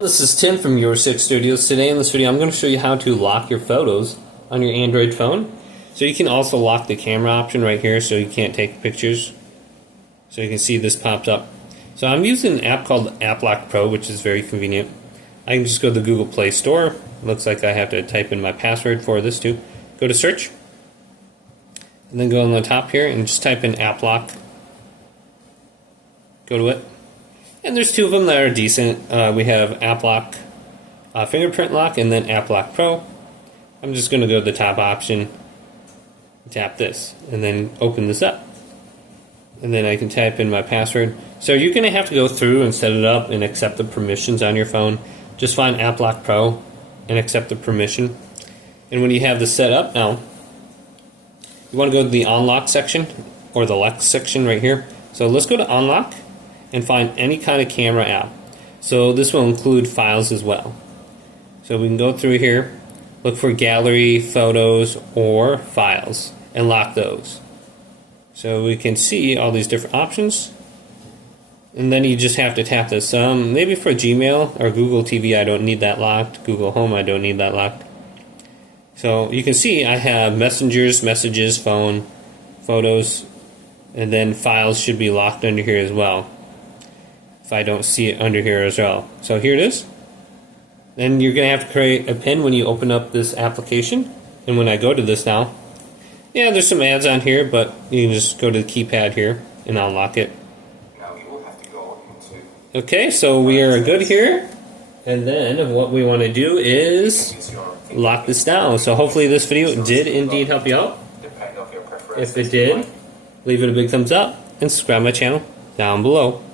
This is Tim from Your Six Studios. Today in this video I'm going to show you how to lock your photos on your Android phone. So you can also lock the camera option right here so you can't take pictures. So you can see this pops up. So I'm using an app called App Lock Pro, which is very convenient. I can just go to the Google Play Store. Looks like I have to type in my password for this too. Go to search and then go on the top here and just type in App Lock. Go to it. And there's two of them that are decent. We have App Lock, Fingerprint Lock, and then App Lock Pro. I'm just going to go to the top option, tap this, and then open this up. And then I can type in my password. So you're going to have to go through and set it up and accept the permissions on your phone. Just find App Lock Pro and accept the permission. And when you have this set up now, you want to go to the Unlock section, or the Lock section right here. So let's go to Unlock and find any kind of camera app. So this will include files as well. So we can go through here, look for gallery, photos, or files, and lock those. So we can see all these different options. And then you just have to tap this. Maybe for Gmail or Google TV I don't need that locked. Google Home I don't need that locked. So you can see I have messengers, messages, phone, photos, and then files should be locked under here as well. If I don't see it under here as well. So here it is. Then you're going to have to create a PIN when you open up this application. And when I go to this now, yeah, there's some ads on here, but you can just go to the keypad here and unlock it. Now we will have to go into... Okay, so we are good here. And then what we want to do is lock this down. So hopefully this video did indeed help you out. If it did, leave it a big thumbs up and subscribe to my channel down below.